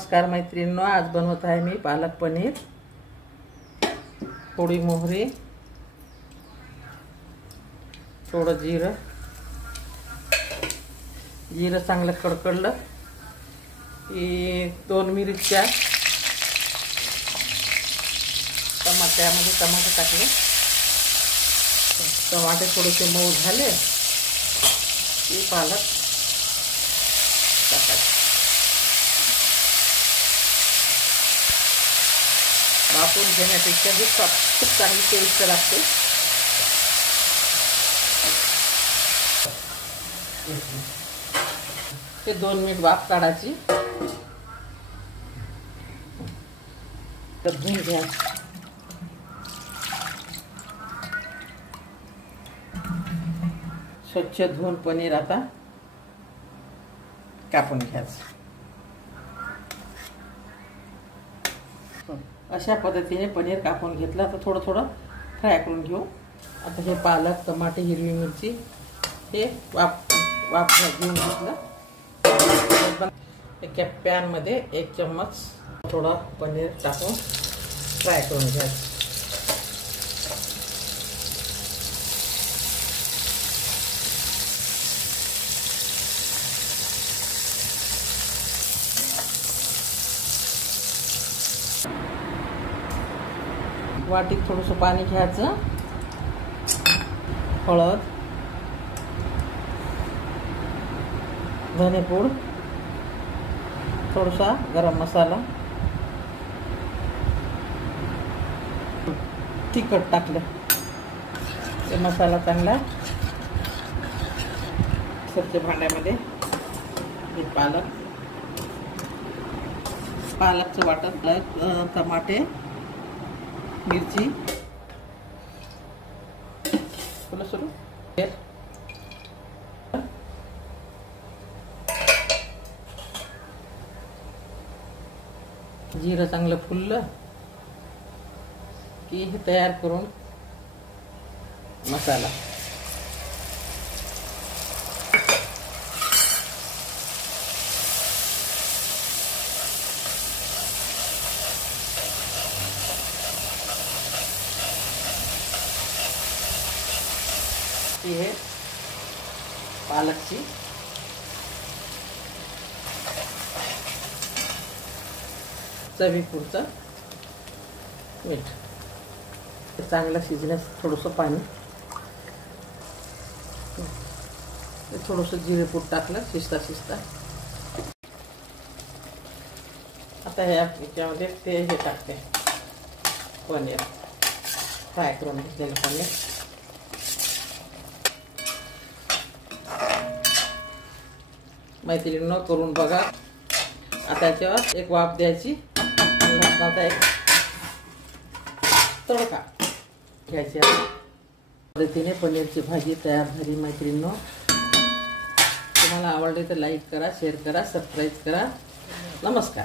नमस्कार मैत्रिणींनो, आज बनवत आहे मी पालक पनीर। थोडी मोहरी, थोडं जिरं चांगलं कडकडलं की 2 मिरच्या, टमाटे टाकले। टमाटे थोडेसे मऊ झाले की पालक टाकायचे। वाफवून घेण्यापेक्षा ही खूप चांगली टेस्ट लागते। ते 2 मिनिट वाफ काढायची, तर धुवून घ्या। स्वच्छ धुवून पनीर आता कापून घ्यायचं। अशा पद्धतीने पनीर कापून घेतला तर थोडं थोडं फ्राय करून घेऊ। आता हे पालक, टमाटे, हिरवी मिरची हे वाफ घेऊन घेतलं। एका पॅन मध्ये 1 चम्मच थोडा पनीर टाकून फ्राय करून घ्यायचं। वाटीत थोडंसं पाणी घ्यायचं, हळद, धनेपूड, थोडासा गरम मसाला, तिखट टाकलं। ते मसाला चांगला स्वच्छ भांड्यामध्ये हे पालकचं वाटण, टमाटे, मिरची, लसूण, जिरं चांगलं फुललं की हे तयार करून मसाला, हे पालकची चवीपुरतं मीठ, चांगलं शिजण्यास थोडंसं पाणी, थोडंसं जिरेपूड टाकलं शिजता। आता याच्यामध्ये ते हे टाकते, पनीर फ्राय करून घेतलेलं पनीर। मैत्रिणींनो, करून बघा। आता याच्यावर एक वाफ द्यायची, आता एक तडका घ्यायचा। पद्धतीने पनीरची भाजी तयार झाली। मैत्रिणींनो, तुम्हाला आवडले तर लाईक करा, शेअर करा, सबस्क्राईब करा। नमस्कार।